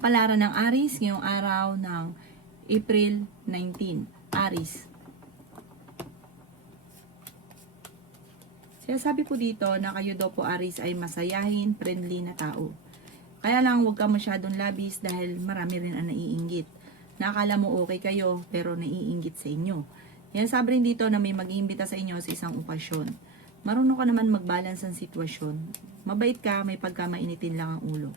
Kapalaran ng Aries ngayong araw ng April 19. Aries. Sinasabi po dito na kayo daw po Aries ay masayahin, friendly na tao. Kaya lang huwag ka masyadong labis dahil marami rin ang naiinggit. Nakakala mo okay kayo pero naiinggit sa inyo. Yan sabi rin dito na may mag-iimbita sa inyo sa isang okasyon. Marunong ka naman mag-balance ang sitwasyon. Mabait ka, may pagkamainitin lang ang ulo.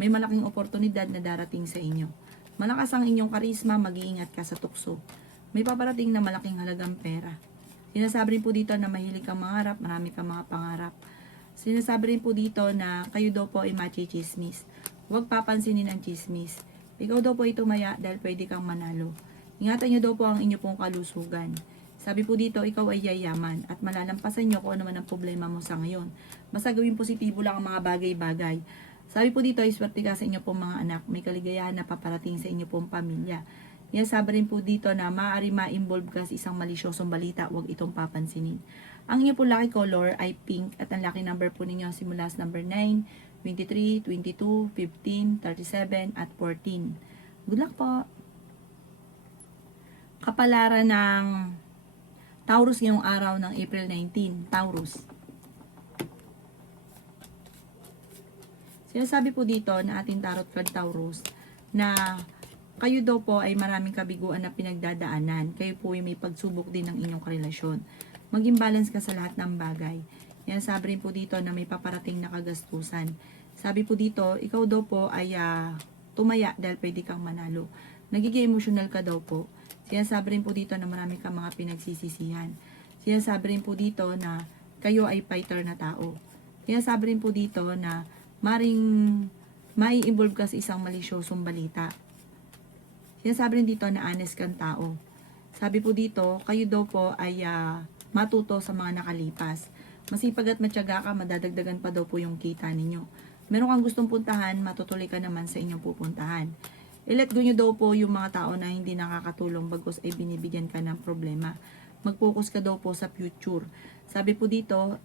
May malaking oportunidad na darating sa inyo. Malakas ang inyong karisma, mag-iingat ka sa tukso. May paparating na malaking halagang pera. Sinasabi rin po dito na mahilig kang mangarap, marami kang mga pangarap. Sinasabi rin po dito na kayo daw po ay machi-chismis. Huwag papansinin ang chismis. Ikaw daw po ay tumaya dahil pwede kang manalo. Ingatan nyo daw po ang inyo pong kalusugan. Sabi po dito, ikaw ay yayaman at malalampasan nyo kung ano man ang problema mo sa ngayon. Basta gawin positibo lang ang mga bagay-bagay. Sabi po dito, iswerte ka sa inyo pong mga anak. May kaligayahan na paparating sa inyo pong pamilya. Yan sabi rin po dito na maaari ma-involve ka sa isang malisyosong balita, huwag itong papansinin. Ang inyo po lucky color ay pink at ang lucky number po ninyo simula sa number 9, 23, 22, 15, 37 at 14. Good luck po! Kapalaran ng Taurus ngayong araw ng April 19. Taurus. Sinasabi po dito na ating tarot card Taurus na kayo daw po ay maraming kabiguan na pinagdadaanan. Kayo po ay may pagsubok din ng inyong karelasyon. Maging balance ka sa lahat ng bagay. Yan sabi rin po dito na may paparating na kagastusan. Sabi po dito, ikaw daw po ay tumaya dahil pwede kang manalo. Nagiging emotional ka daw po. Sinasabi rin po dito na marami kang mga pinagsisisihan. Sinasabi rin po dito na kayo ay fighter na tao. Sinasabi rin po dito na maring mai-involve ka sa isang malisyosong balita. Sinasabi rin dito na honest kang tao. Sabi po dito, kayo daw po ay matuto sa mga nakalipas. Masipag at matyaga ka, madadagdagan pa daw po yung kita ninyo. Meron kang gustong puntahan, matutuloy ka naman sa inyong pupuntahan. I-let go nyo daw po yung mga tao na hindi nakakatulong bagkus ay binibigyan ka ng problema. Mag-focus ka daw po sa future. Sabi po dito,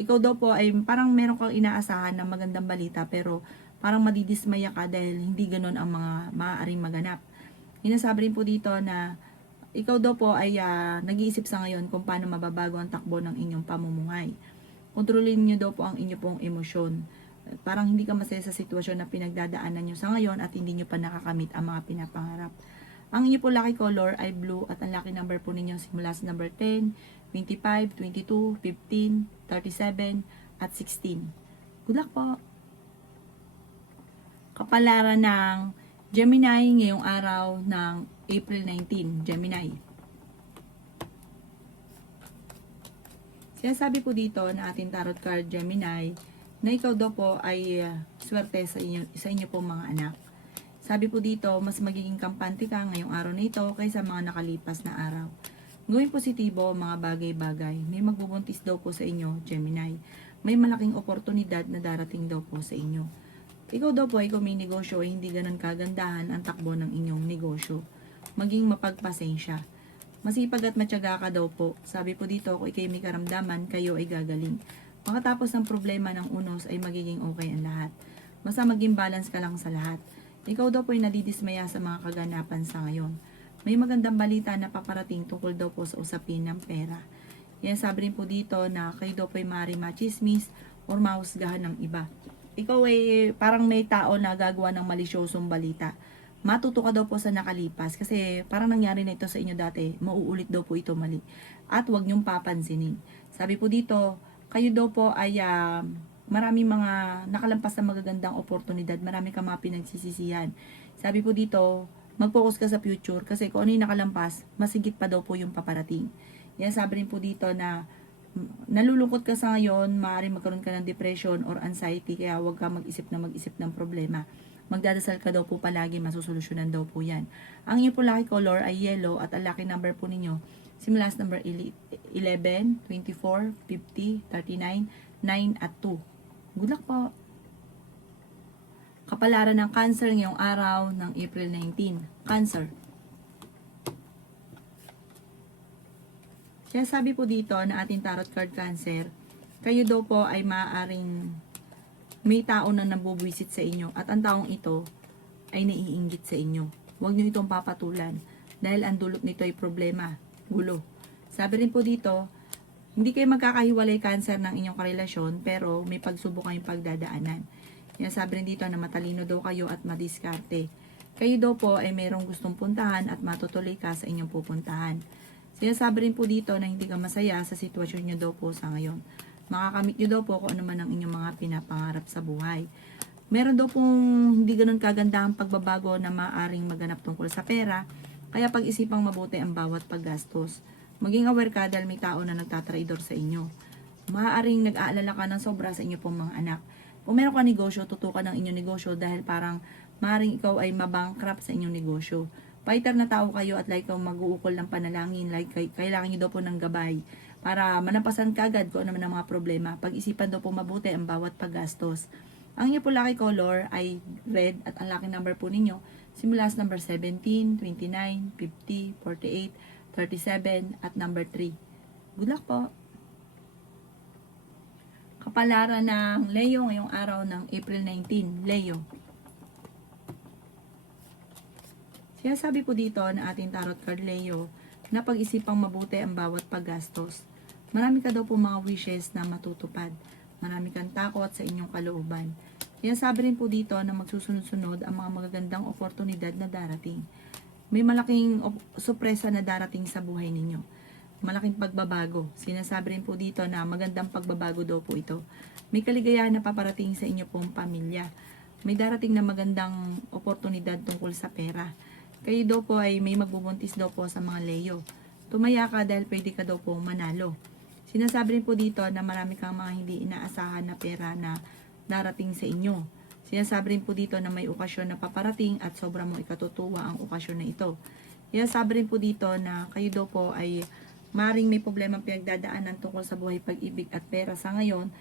ikaw daw po ay parang meron kang inaasahan ng magandang balita pero parang madidismaya ka dahil hindi ganun ang mga maaaring maganap. Hinasabi rin po dito na ikaw daw po ay nag-iisip sa ngayon kung paano mababago ang takbo ng inyong pamumuhay. Kontrolin nyo daw po ang inyong pong emosyon. Parang hindi ka masaya sa sitwasyon na pinagdadaanan nyo sa ngayon at hindi nyo pa nakakamit ang mga pinapangarap. Ang inyo po lucky color ay blue at ang lucky number po ninyo simula sa number 10, 25, 22, 15, 37, at 16. Good luck po! Kapalaran ng Gemini ngayong araw ng April 19. Gemini. Sinasabi po dito na ating tarot card Gemini na ikaw daw po ay swerte sa inyo po mga anak. Sabi po dito, mas magiging kampante ka ngayong araw na ito kaysa mga nakalipas na araw. Gawin positibo mga bagay-bagay. May magbubuntis daw po sa inyo, Gemini. May malaking oportunidad na darating daw po sa inyo. Ikaw daw po ay kung may negosyo ay hindi ganun kagandahan ang takbo ng inyong negosyo. Maging mapagpasensya. Masipag at matyaga ka daw po. Sabi po dito, kung ikay may karamdaman, kayo ay gagaling. Makatapos ng problema ng unos ay magiging okay ang lahat. Basta maging balance ka lang sa lahat. Ikaw daw po ay nadidismaya sa mga kaganapan sa ngayon. May magandang balita na paparating tungkol daw po sa usapin ng pera. Yan sabi rin po dito na kayo daw po ay maaaring machismis o mahusgahan ng iba. Ikaw ay parang may tao na gagawa ng malisyosong balita. Matuto ka daw po sa nakalipas kasi parang nangyari na ito sa inyo dati. Mauulit daw po ito mali. At huwag niyong papansinin. Sabi po dito, kayo daw po ay marami mga nakalampas na magagandang oportunidad. Marami ka mga pinagsisisihan. Sabi po dito, mag-focus ka sa future kasi kung ano yung nakalampas, masigit pa daw po yung paparating. Yan sabi rin po dito na nalulungkot ka sa ngayon, maaaring magkaroon ka ng depression or anxiety kaya huwag ka mag-isip ng problema. Magdadasal ka daw po palagi, masusolusyonan daw po yan. Ang inyo po lucky color ay yellow at ang lucky number po ninyo simula sa number 11, 24, 50, 39, 9 at 2. Good luck po! Kapalaran ng Cancer ngayong araw ng April 19. Cancer. Kaya sabi po dito na ating tarot card Cancer, kayo daw po ay maaaring may tao na nabubwisit sa inyo at ang taong ito ay naiinggit sa inyo. Huwag nyo itong papatulan dahil ang dulot nito ay problema, gulo. Sabi rin po dito, hindi kayo magkakahiwalay cancer ng inyong karelasyon pero may pagsubok kayong pagdadaanan. Yan sabi rin dito na matalino daw kayo at madiskarte. Kayo daw po ay mayroong gustong puntahan at matutuloy ka sa inyong pupuntahan. Sinasabi rin po dito na hindi ka masaya sa sitwasyon nyo daw po sa ngayon. Makakamit nyo daw po kung ano man ang inyong mga pinapangarap sa buhay. Meron daw pong hindi ganun kagandahang pagbabago na maaaring maganap tungkol sa pera, kaya pag-isipang mabuti ang bawat paggastos. Maging aware ka dahil may tao na nagtatraidor sa inyo. Maaaring nag-aalala ka ng sobra sa inyo pong mga anak. Kung meron ka negosyo, tutukan ng inyong negosyo dahil parang maaaring ikaw ay mabankrupt sa inyong negosyo. Fighter na tao kayo at like kang mag-uukol ng panalangin, like kailangan nyo daw po ng gabay para manapasan kagad kung ano man ang mga problema. Pag-isipan daw po mabuti ang bawat paggastos. Ang inyo po lucky color ay red at ang lucky number po ninyo simula sa number 17, 29, 50, 48, 37 at number 3. Good luck po! Kapalaran ng Leo ngayong araw ng April 19. Leo. Sinasabi po dito na ating tarot card Leo na pag-isipang mabuti ang bawat paggastos. Marami ka daw po mga wishes na matutupad. Marami kang takot sa inyong kalooban. Sinasabi rin po dito na magsusunod-sunod ang mga magagandang oportunidad na darating. May malaking sorpresa na darating sa buhay ninyo. Malaking pagbabago. Sinasabi rin po dito na magandang pagbabago daw po ito. May kaligayahan na paparating sa inyo pong pamilya. May darating na magandang oportunidad tungkol sa pera. Kayo daw po ay may magbubuntis daw po sa mga Leo. Tumaya ka dahil pwede ka daw po manalo. Sinasabi rin po dito na marami kang mga hindi inaasahan na pera na darating sa inyo. Sinasabi rin po dito na may okasyon na paparating at sobrang mong ikatutuwa ang okasyon na ito. Sinasabi rin po dito na kayo daw po ay maring may problema pinagdadaanan tungkol sa buhay, pag-ibig at pera sa ngayon,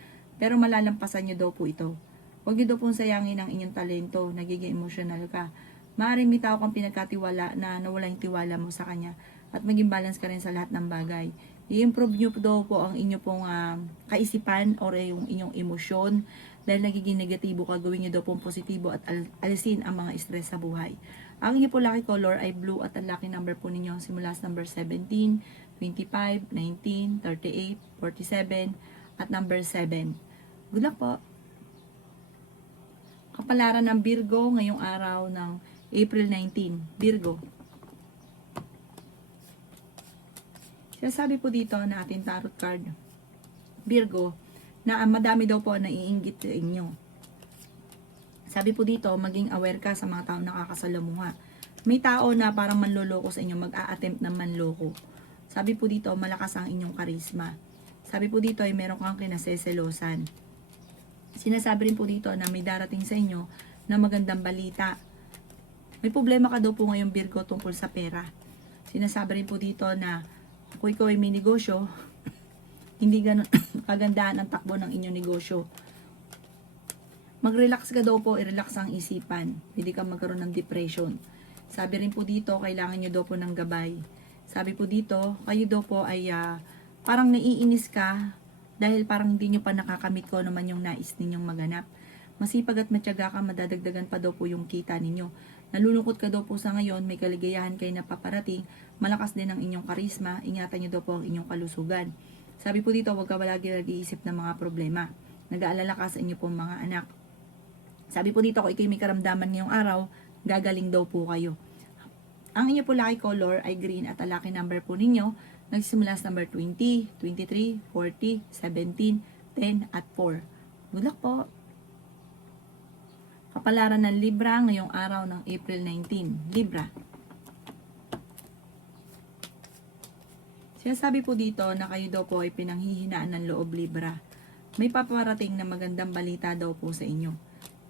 pero malalampasan nyo daw po ito. Huwag nyo daw pong sayangin ang inyong talento, nagiging emotional ka. Maring may tao kang pinagkatiwala na nawala yung tiwala mo sa kanya at maging balance ka rin sa lahat ng bagay. I-improve nyo daw po ang inyong pong kaisipan or yung inyong emosyon dahil nagiging negatibo ka, gawin nyo daw pong positibo at alisin ang mga stress sa buhay. Ang inyong po lucky color ay blue at ang lucky number po ninyo simula sa number 17, 25, 19, 38, 47 at number 7. Good luck po! Kapalaran ng Virgo ngayong araw ng April 19. Virgo. Sinasabi po dito na ating tarot card Virgo na madami daw po na iinggit sa inyo. Sabi po dito, maging aware ka sa mga taong nakakasalamuha. May tao na parang manloloko sa inyo, mag-a-attempt na manloko. Sabi po dito, malakas ang inyong karisma. Sabi po dito ay meron kang kinaseselosan. Sinasabi rin po dito na may darating sa inyo na magandang balita. May problema ka daw po ngayong Virgo tungkol sa pera. Sinasabi rin po dito na kung ikaw ay may negosyo, hindi ganun kagandahan ang takbo ng inyong negosyo. Mag-relax ka daw po, i-relax ang isipan. Pwede kang magkaroon ng depression. Sabi rin po dito, kailangan nyo daw po ng gabay. Sabi po dito, kayo daw po ay parang naiinis ka dahil parang hindi nyo pa nakakamit ko naman yung nais ninyong maganap. Masipag at matyaga ka, madadagdagan pa daw po yung kita ninyo. Nalulungkot ka daw po sa ngayon, may kaligayahan kayo na paparating, malakas din ang inyong karisma, ingatan nyo daw po ang inyong kalusugan. Sabi po dito, huwag ka palagi nag-iisip ng mga problema. Nag-aalala ka sa inyo pong mga anak. Sabi po dito, kung ikay may karamdaman ngayong araw, gagaling daw po kayo. Ang inyo po lucky color ay green at ang lucky number po ninyo, nagsisimula sa number 20, 23, 40, 17, 10 at 4. Good luck po! Kapalaran ng Libra ngayong araw ng April 19. Libra. Sinasabi po dito na kayo daw po ay pinanghihinaan ng loob Libra. May paparating na magandang balita daw po sa inyo.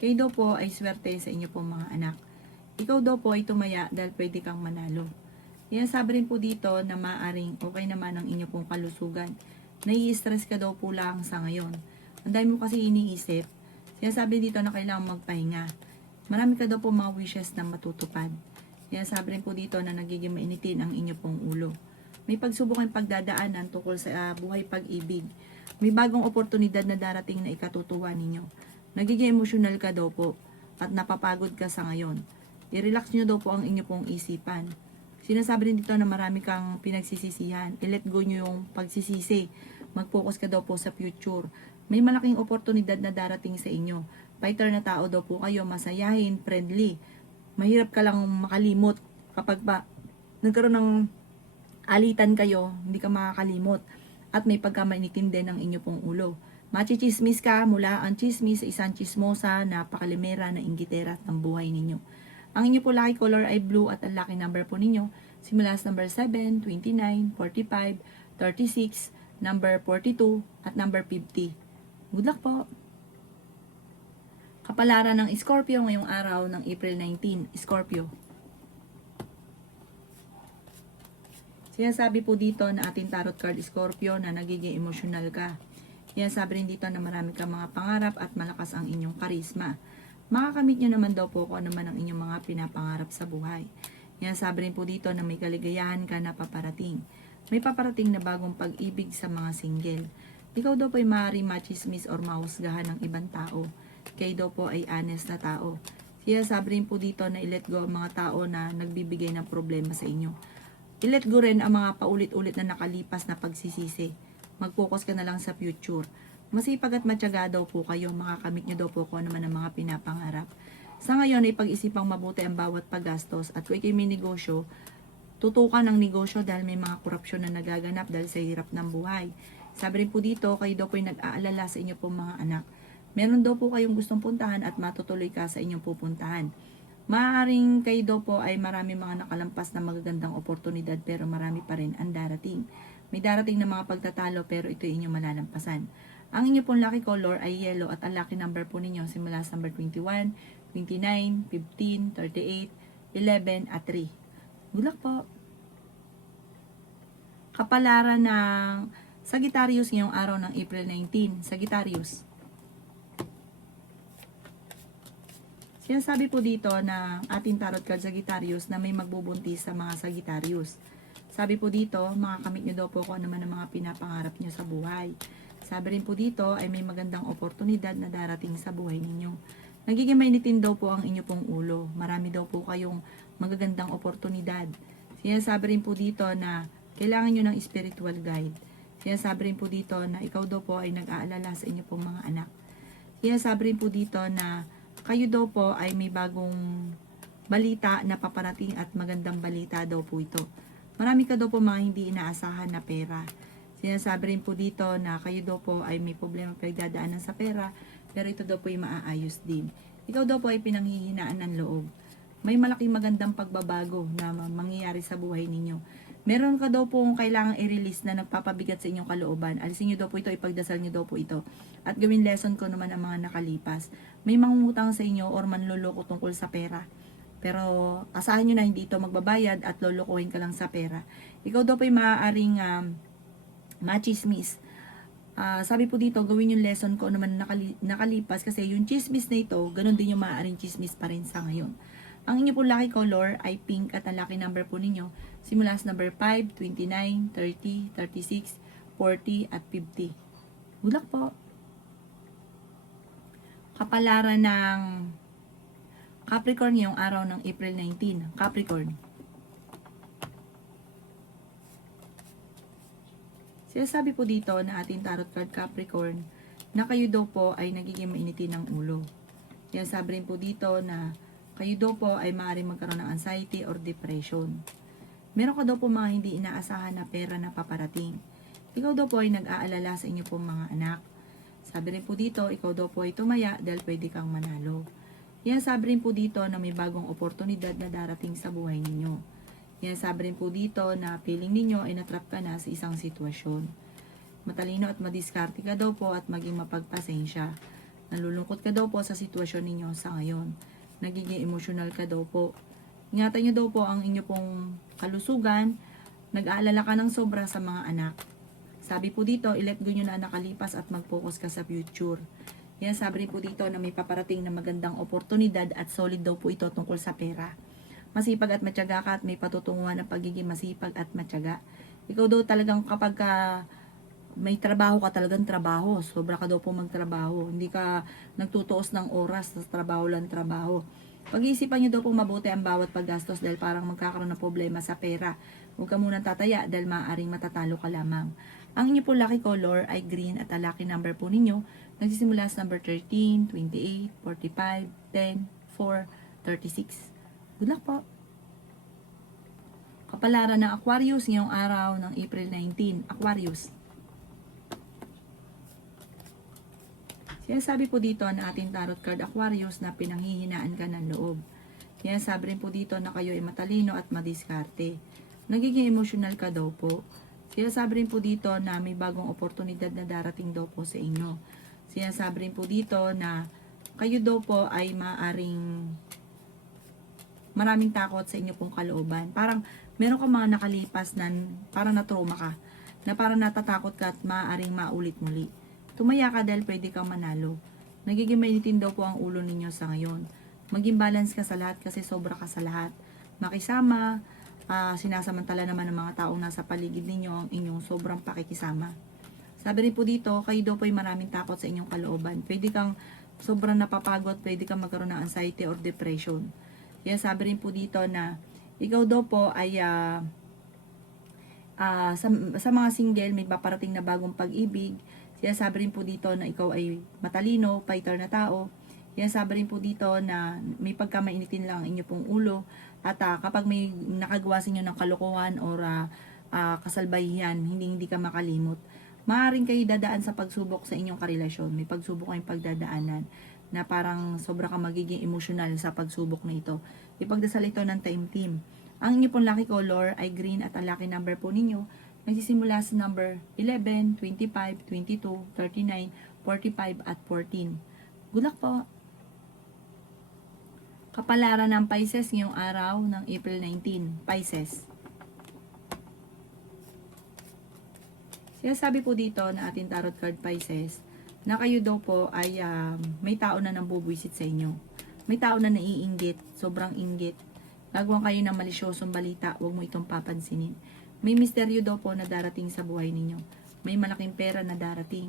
Kayo daw po ay swerte sa inyo pong mga anak. Ikaw daw po ay tumaya dahil pwede kang manalo. Sinasabi rin po dito na maaring okay naman ang inyo pong kalusugan. Nai-stress ka daw po lang sa ngayon. Ang dami mo kasi iniisip. Sinasabi dito na kailangan magpahinga. Marami ka daw po mga wishes na matutupad. Sinasabi rin po dito na nagiging mainitin ang inyo pong ulo. May pagsubok ang pagdadaanan tungkol sa buhay pag-ibig. May bagong oportunidad na darating na ikatutuwa ninyo. Nagiging emosyonal ka daw po at napapagod ka sa ngayon. I-relax nyo daw po ang inyo pong isipan. Sinasabi rin dito na marami kang pinagsisisihan. I-let go nyo yung pagsisisi. Mag-focus ka daw po sa future. May malaking oportunidad na darating sa inyo. Fighter na tao daw po kayo, masayahin, friendly. Mahirap ka lang makalimot kapag ba nagkaroon ng alitan kayo, hindi ka makakalimot. At may pagkamainitin din ang inyo pong ulo. Machichismis ka mula ang chismis sa isang chismosa, napakalimera na inggitera ng buhay ninyo. Ang inyo po lucky color ay blue at ang lucky number po ninyo simula sa number 7, 29, 45, 36, number 42 at number 50. Good luck po! Kapalaran ng Scorpio ngayong araw ng April 19. Scorpio. Sinasabi po dito na ating tarot card Scorpio na nagiging emotional ka. Sinasabi rin dito na marami kang mga pangarap at malakas ang inyong karisma. Makakamit nyo naman daw po kung ano man ang inyong mga pinapangarap sa buhay. Sinasabi rin po dito na may kaligayahan ka na paparating. May paparating na bagong pag-ibig sa mga single. Ikaw daw po ay maaaring machismis or mahusgahan ng ibang tao. Kayo daw po ay honest na tao. Sinasabi rin po dito na i-let go ang mga tao na nagbibigay ng problema sa inyo. I-let go rin ang mga paulit-ulit na nakalipas na pagsisisi. Mag-focus ka na lang sa future. Masipag at matyaga daw po kayo, makakamit nyo daw po kung ano man ang mga pinapangarap. Sa ngayon ay pag-isipang mabuti ang bawat paggastos at kung kayo may negosyo, tutukan ang negosyo dahil may mga korupsyon na nagaganap dahil sa hirap ng buhay. Sabi rin po dito, kayo daw po ay nag-aalala sa inyo pong mga anak. Meron daw po kayong gustong puntahan at matutuloy ka sa inyong pupuntahan. Maaaring kayo daw po ay marami mga nakalampas na magagandang oportunidad pero marami pa rin ang darating. May darating na mga pagtatalo pero ito inyong malalampasan. Ang inyo pong lucky color ay yellow at ang lucky number po ninyo simula sa number 21, 29, 15, 38, 11 at 3. Good luck po! Kapalaran ng Sagittarius ngayong araw ng April 19. Sagittarius. Sinasabi po dito na ating tarot card Sagittarius na may magbubuntis sa mga Sagittarius. Sabi po dito, makakamit nyo daw po kung ano man ang mga pinapangarap nyo sa buhay. Sabi rin po dito ay may magandang oportunidad na darating sa buhay ninyo. Nagiging mainitin daw po ang inyo pong ulo. Marami daw po kayong magagandang oportunidad. Sinasabi rin po dito na kailangan nyo ng spiritual guide. Sinasabi rin po dito na ikaw daw po ay nag-aalala sa inyo pong mga anak. Sinasabi rin po dito na kayo daw po ay may bagong balita na paparating at magandang balita daw po ito. Marami ka daw po mga hindi inaasahan na pera. Sinasabi rin po dito na kayo daw po ay may problema pagdadaanan sa pera, pero ito daw po ay maaayos din. Ikaw daw po ay pinanghihinaan ng loob. May malaking magandang pagbabago na mangyayari sa buhay ninyo. Meron ka daw po kung kailangang i-release na nagpapabigat sa inyong kalooban. Alisin nyo daw po ito, ipagdasal nyo daw po ito. At gawin lesson ko naman ang mga nakalipas. May mangungutang sa inyo or manluloko tungkol sa pera. Pero asahan nyo na hindi ito magbabayad at lolokohin ka lang sa pera. Ikaw daw po ay maaaring machismis. Sabi po dito, gawin yung lesson ko naman nakalipas kasi yung chismis na ito, ganun din yung maaaring chismis pa rin sa ngayon. Ang inyo po lucky color ay pink at ang lucky number po ninyo simula sa number 5, 29, 30, 36, 40 at 50. Good luck po! Kapalaran ng Capricorn ngayong araw ng April 19. Capricorn. Sinasabi po dito na ating tarot card Capricorn na kayo daw po ay nagiging mainitin ng ulo. Sinasabi rin po dito na kayo daw po ay maaaring magkaroon ng anxiety or depression. Meron ka daw po mga hindi inaasahan na pera na paparating. Ikaw daw po ay nag-aalala sa inyo pong mga anak. Sabi rin po dito, ikaw daw po ay tumaya dahil pwede kang manalo. Yan sabi rin po dito na may bagong oportunidad na darating sa buhay ninyo. Yan sabi rin po dito na feeling ninyo ay natrap ka na sa isang sitwasyon. Matalino at madiskarte ka daw po at maging mapagpasensya. Nalulungkot ka daw po sa sitwasyon ninyo sa ngayon. Nagiging emotional ka daw po. Ingatan nyo daw po ang inyo pong kalusugan. Nag-aalala ka ng sobra sa mga anak. Sabi po dito, i-let go nyo na nakalipas at mag-focus ka sa future. Yan, sabi rin po dito na may paparating na magandang oportunidad at solid daw po ito tungkol sa pera. Masipag at matyaga ka at may patutunguhan ng pagiging masipag at matyaga. Ikaw daw talagang kapag may trabaho ka talagang trabaho. Sobra ka daw po magtrabaho. Hindi ka nagtutuos ng oras sa trabaho lang trabaho. Pag-iisipan nyo daw po mabuti ang bawat paggastos dahil parang magkakaroon ng problema sa pera. Huwag ka munang tataya dahil maaaring matatalo ka lamang. Ang inyo po lucky color ay green at ang lucky number po ninyo nagsisimula sa number 13, 28, 45, 10, 4, 36. Good luck po! Kapalaran ng Aquarius ngayong araw ng April 19. Aquarius. Sinasabi po dito na ating tarot card Aquarius na pinanghihinaan ka ng loob. Sinasabi rin po dito na kayo ay matalino at madiskarte. Nagiging emotional ka daw po. Sinasabi rin po dito na may bagong oportunidad na darating daw po sa inyo. Sinasabi rin po dito na kayo daw po ay maraming takot sa inyo pong kalooban. Parang meron ka mga nakalipas na parang na-trauma ka. Na parang natatakot ka at maaaring maulit muli. Tumaya ka dahil pwede kang manalo. Nagiging mainitin daw po ang ulo ninyo sa ngayon. Maging balance ka sa lahat kasi sobra ka sa lahat. Makisama, sinasamantala naman ng mga taong nasa paligid ninyo ang inyong sobrang pakikisama. Sabi rin po dito, kayo daw po ay maraming takot sa inyong kalooban. Pwede kang sobrang napapagod, pwede kang magkaroon ng anxiety or depression. Kaya sabi rin po dito na ikaw daw po ay sa mga single may paparating na bagong pag-ibig. Sinasabi rin po dito na ikaw ay matalino, fighter na tao. Sinasabi rin po dito na may pagkamainitin lang ang inyo pong ulo. At kapag may nakagawa sa inyo ng kalokohan or kasalbahihan, hindi ka makalimot. Maaaring kayo dadaan sa pagsubok sa inyong karelasyon. May pagsubok kayong pagdadaanan na parang sobra ka magiging emotional sa pagsubok na ito. Ipagdasal ito ng time team. Ang inyo pong lucky color ay green at ang lucky number po ninyo nagsisimula sa number 11, 25, 22, 39, 45 at 14. Good luck po! Kapalaran ng Pisces ngayong araw ng April 19. Pisces. Sinasabi po dito na ating tarot card Pisces na kayo daw po ay may tao na nambubwisit sa inyo. May tao na naiinggit, sobrang inggit. Gagawan kayo ng malisyosong balita, huwag mo itong papansinin. May misteryo daw po na darating sa buhay ninyo. May malaking pera na darating.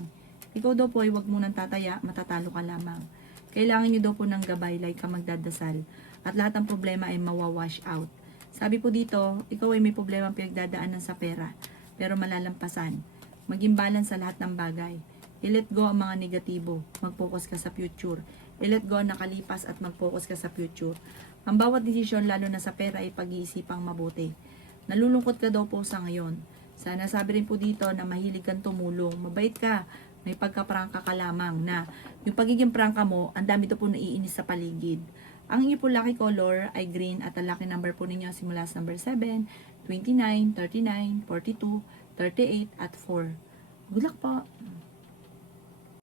Ikaw daw po ay huwag munang tataya, matatalo ka lamang. Kailangan nyo daw po ng gabay like ka magdadasal. At lahat ng problema ay mawawash out. Sabi po dito, ikaw ay may problema pinagdadaanan sa pera, pero malalampasan. Maging balance sa lahat ng bagay. I-let go ang mga negatibo. Mag-focus ka sa future. I-let go ang nakalipas at mag-focus ka sa future. Ang bawat desisyon, lalo na sa pera, ay pag-iisipang mabuti. Nalulungkot ka daw po sa ngayon. Sana sabi rin po dito na mahilig kang tumulong. Mabait ka. May pagkaprangka ka lamang na yung pagiging prangka mo, ang dami daw po naiinis sa paligid. Ang inyo po lucky color ay green at ang lucky number po ninyo simula sa number 7, 29, 39, 42, 38 at 4. Good luck po!